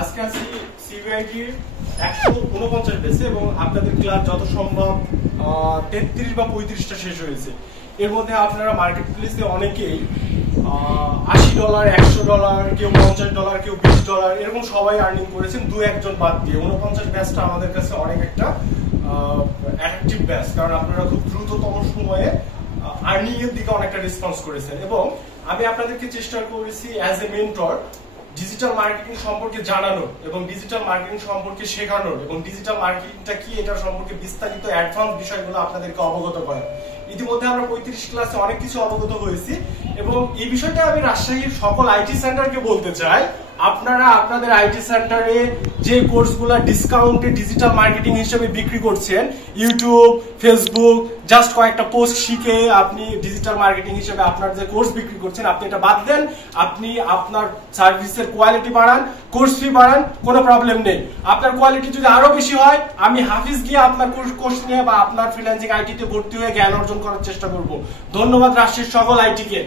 আজকে আছি সিবিআইটির 149 বেসে এবং আপনাদের ক্লাস যত সম্ভব 33 বা 35টা শেষ হয়েছে। এর মধ্যে আপনারা মার্কেট প্লেসে অনেকেই $80, $100, কেউ $50, কেউ $20 এরকম সবাই আর্নিং করেছেন, দু একজন বাদ দিয়ে। 49 ব্যাচটা আমাদের কাছে অনেক একটা অ্যাট্রাকটিভ ব্যাচ, কারণ আপনারা খুব দ্রুততম সময়ে আর্নিং এর দিকে অনেকটা রেসপন্স করেছেন এবং আমি আপনাদেরকে চেষ্টা করেছি as a mentor digital marketing সম্পর্কে জানানোর এবং ডিজিটাল মার্কেটিং সম্পর্কে শেখানোর এবং ডিজিটাল মার্কেটিংটা কি এটা সম্পর্কে বিস্তারিত অ্যাডভান্স বিষয়গুলো আপনাদেরকে অবগত করা। ইতিমধ্যে আমরা 35 ক্লাসে অনেক কিছু অবগত হয়েছি এবং এই বিষয়টা আমি রাজশাহীর সকল আইটি সেন্টারকে বলতে চাই, আপনারা আপনাদের আইটি সেন্টারে যে কোর্সগুলো ডিসকাউন্টে ডিজিটাল মার্কেটিং হিসেবে বিক্রি করছেন, ইউটিউব, ফেসবুক, জাস্ট কয়েকটা পোস্ট শিখে আপনি ডিজিটাল মার্কেটিং হিসেবে আপনার যে কোর্স বিক্রি করছেন আপনি এটা বাদ দেন। আপনি আপনার সার্ভিসের কোয়ালিটি বাড়ান, কোর্স ফি বাড়ান, কোনো প্রবলেম নেই। আপনার কোয়ালিটি যদি আরো বেশি হয়, আমি হাফিজ গিয়ে আপনার কোর্স নিয়ে বা আপনার ফ্রিল্যান্সিং আইটিতে ভর্তি হয়ে জ্ঞান অর্জন করার চেষ্টা করব। ধন্যবাদ রাজশাহীর সকল আইটিকে।